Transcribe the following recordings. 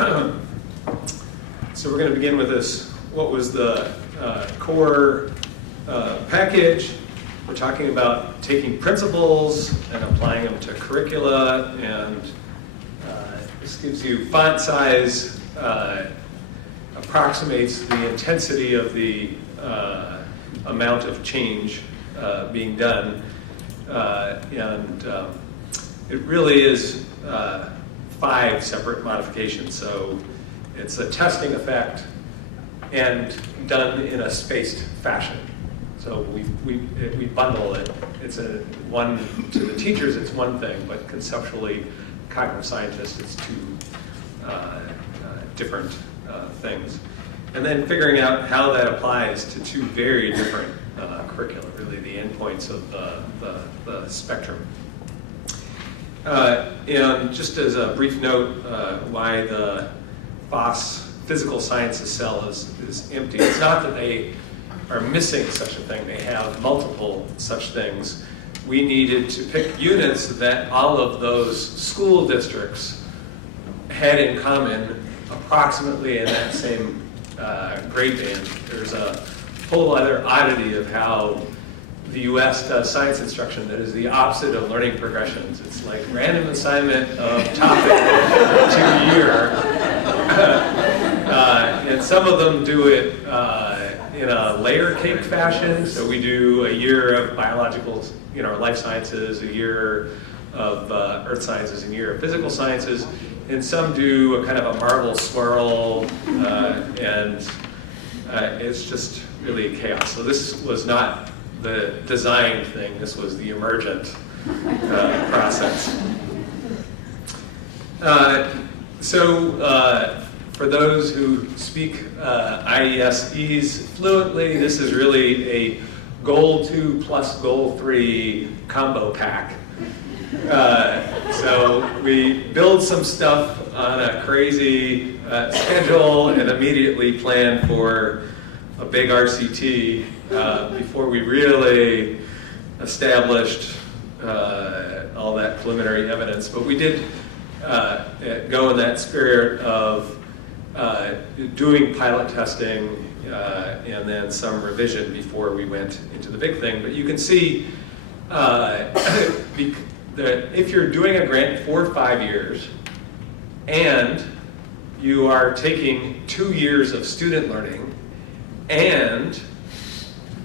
So we're going to begin with this, what was the core package. We're talking about taking principles and applying them to curricula, and this gives you font size, approximates the intensity of the amount of change being done, and it really is 5 separate modifications. So it's a testing effect and done in a spaced fashion. So we bundle it. It's one to the teachers, it's one thing, but conceptually, cognitive scientists, it's 2 different things. And then figuring out how that applies to 2 very different curricula, really the endpoints of the spectrum. And just as a brief note, why the FOSS physical sciences cell is empty. It's not that they are missing such a thing. They have multiple such things. We needed to pick units that all of those school districts had in common approximately in that same grade band. There's a whole other oddity of how the US does science instruction that is the opposite of learning progressions. It's like random assignment of topic to year. And some of them do it in a layer cake fashion. So we do a year of biological, life sciences, a year of earth sciences, and a year of physical sciences. And some do a kind of a marble swirl, and it's just really chaos. So this was not the designed thing, this was the emergent process. For those who speak IESEs fluently, this is really a goal 2 plus goal 3 combo pack. So we build some stuff on a crazy schedule and immediately plan for a big RCT before we really established all that preliminary evidence. But we did go in that spirit of doing pilot testing and then some revision before we went into the big thing. But you can see that if you're doing a grant for 5 years and you are taking 2 years of student learning and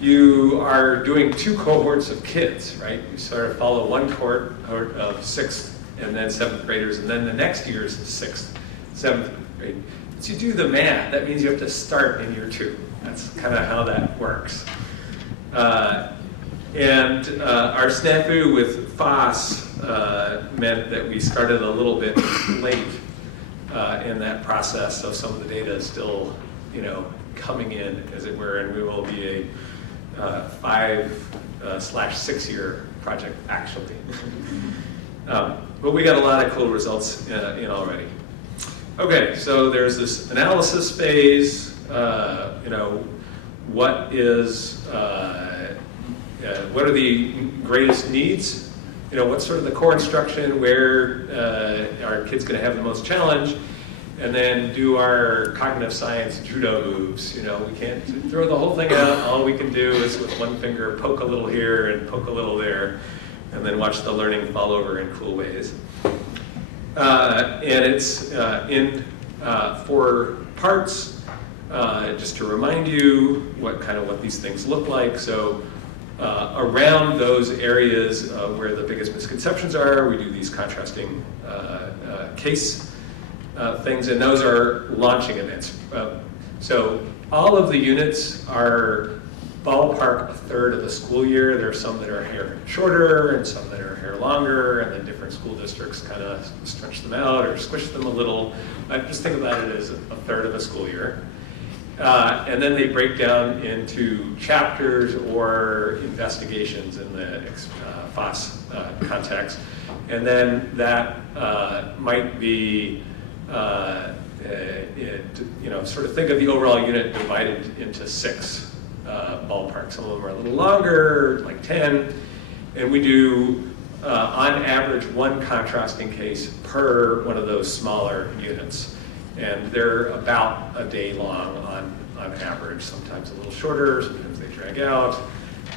you are doing 2 cohorts of kids, right? You sort of follow one cohort of 6th and then 7th graders, and then the next year is the 6th, 7th grade. But you do the math, that means you have to start in year 2. That's kind of how that works. Our snafu with FOSS meant that we started a little bit late in that process, so some of the data is still, coming in, as it were, and we will be a 5/6 year project, actually. But we got a lot of cool results in already. Okay, so there's this analysis phase. What are the greatest needs? What's sort of the core instruction? Where are kids going to have the most challenge? And then do our cognitive science judo moves. We can't throw the whole thing out. All we can do is with one finger poke a little here and poke a little there, and then watch the learning fall over in cool ways. And it's in 4 parts. Just to remind you what these things look like. So around those areas where the biggest misconceptions are, we do these contrasting case things, and those are launching events. So all of the units are ballpark 1/3 of the school year. There are some that are hair shorter and some that are hair longer, and then different school districts kind of stretch them out or squish them a little. Just think about it as 1/3 of a school year. And then they break down into chapters or investigations in the FOSS context. And then that might be, sort of think of the overall unit divided into 6 ballparks. Some of them are a little longer, like 10. And we do, on average, 1 contrasting case per one of those smaller units. And they're about a day long on average, sometimes a little shorter, sometimes they drag out.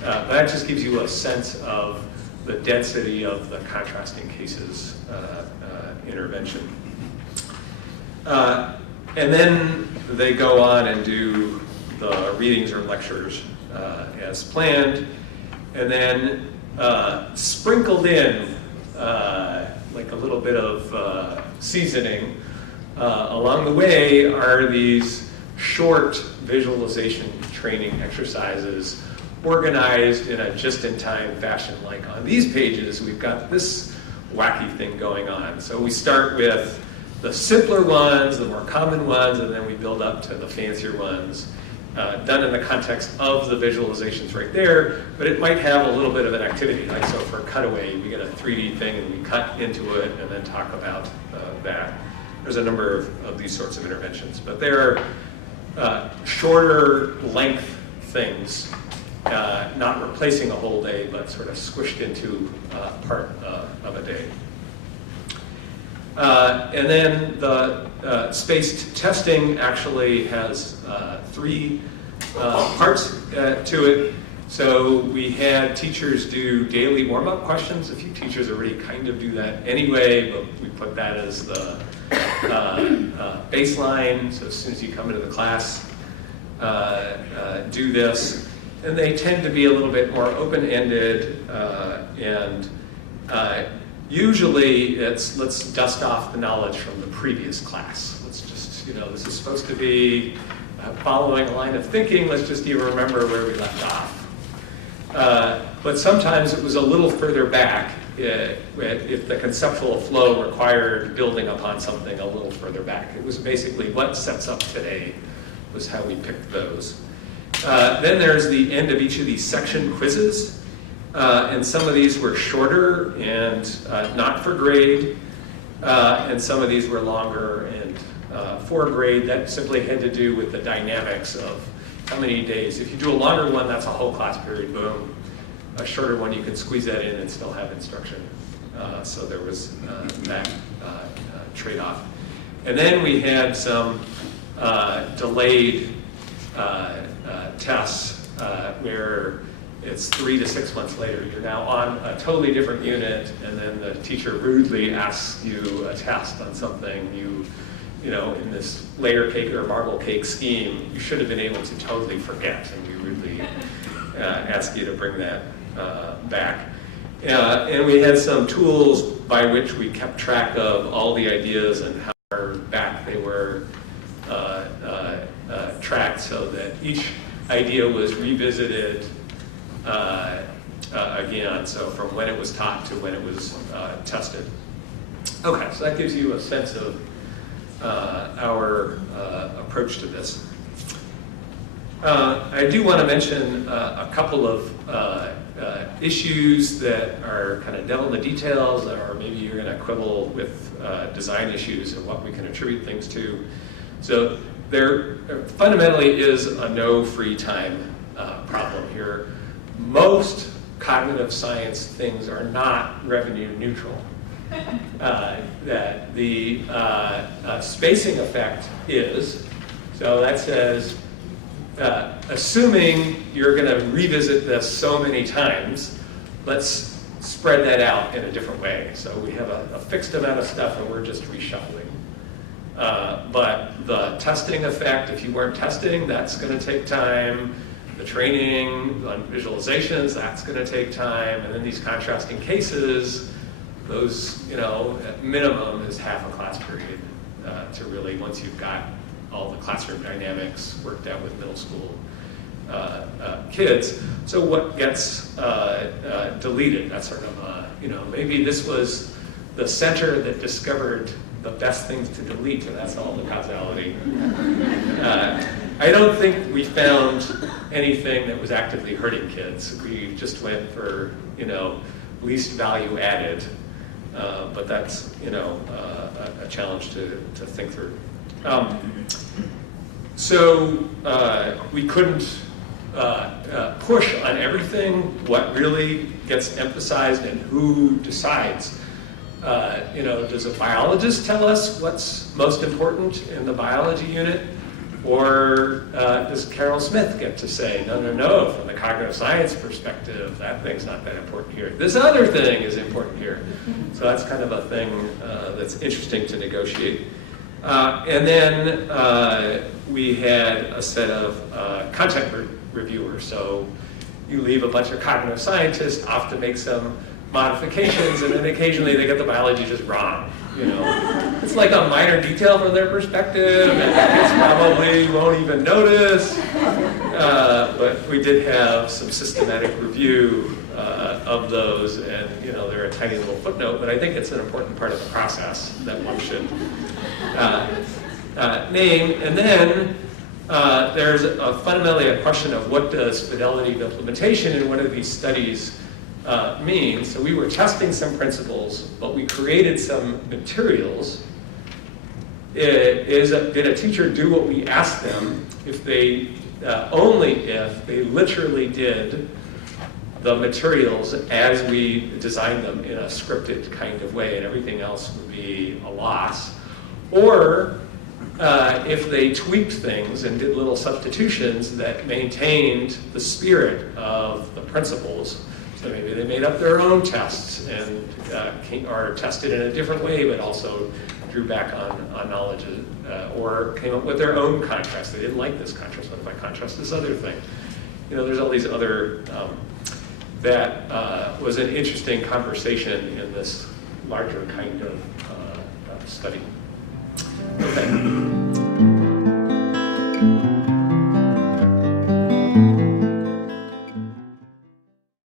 But that just gives you a sense of the density of the contrasting cases intervention. And then they go on and do the readings or lectures as planned. And then sprinkled in, like a little bit of seasoning, along the way are these short visualization training exercises organized in a just-in-time fashion. Like on these pages, we've got this wacky thing going on. So we start with the simpler ones, the more common ones, and then we build up to the fancier ones, done in the context of the visualizations right there, but it might have a little bit of an activity. Like so for cutaway, we get a 3D thing and we cut into it and then talk about that. There's a number of these sorts of interventions, but they're shorter length things, not replacing a whole day, but sort of squished into part of a day. And then the spaced testing actually has 3 parts to it. So we had teachers do daily warm-up questions. A few teachers already kind of do that anyway, but we put that as the baseline. So as soon as you come into the class, do this. And they tend to be a little bit more open-ended and usually it's let's dust off the knowledge from the previous class. Let's just, this is supposed to be following a line of thinking. Let's just even remember where we left off. But sometimes it was a little further back if the conceptual flow required building upon something a little further back. It was basically what sets up today was how we picked those. Then there's the end of each of these section quizzes. And some of these were shorter and not for grade, and some of these were longer and for grade. That simply had to do with the dynamics of how many days. If you do a longer one, that's a whole class period, boom. A shorter one, you can squeeze that in and still have instruction. So there was that trade-off. And then we had some delayed tests where it's 3 to 6 months later. You're now on a totally different unit, and then the teacher rudely asks you a test on something in this layer cake or marble cake scheme, you should have been able to totally forget, and we rudely ask you to bring that back. And we had some tools by which we kept track of all the ideas and how far back they were tracked so that each idea was revisited again, so from when it was taught to when it was tested. Okay, so that gives you a sense of our approach to this. I do want to mention a couple of issues that are kind of devil in the details, or maybe you're going to quibble with design issues and what we can attribute things to. So there fundamentally is a no free time problem here. Most cognitive science things are not revenue neutral. That the spacing effect is, so that says, assuming you're going to revisit this so many times, let's spread that out in a different way. So we have a fixed amount of stuff and we're just reshuffling. But the testing effect, if you weren't testing, that's going to take time. The training on visualizations, that's going to take time. And then these contrasting cases, those, at minimum is half a class period to really, once you've got all the classroom dynamics worked out with middle school kids. So what gets deleted? That's sort of, maybe this was the center that discovered the best things to delete, and that's all the causality. I don't think we found anything that was actively hurting kids. We just went for, least value added. But that's, a challenge to think through. So we couldn't push on everything. What really gets emphasized and who decides Does a biologist tell us what's most important in the biology unit? Or does Carol Smith get to say, no, from the cognitive science perspective, that thing's not that important here. This other thing is important here. So that's kind of a thing that's interesting to negotiate. And then we had a set of content reviewers. So you leave a bunch of cognitive scientists off to make some modifications, and then occasionally they get the biology just wrong. It's like a minor detail from their perspective, and kids probably won't even notice. But we did have some systematic review of those, and they're a tiny little footnote, but I think it's an important part of the process that one should name. And then there's fundamentally a question of what does fidelity of implementation in one of these studies mean. So we were testing some principles, but we created some materials. Did a teacher do what we asked them if they, only if they literally did the materials as we designed them in a scripted kind of way, and everything else would be a loss? Or if they tweaked things and did little substitutions that maintained the spirit of the principles. So maybe they made up their own tests and or tested in a different way, but also drew back on knowledge, or came up with their own contrast. They didn't like this contrast. What if I contrast this other thing? There's all these other, that was an interesting conversation in this larger kind of study. Okay.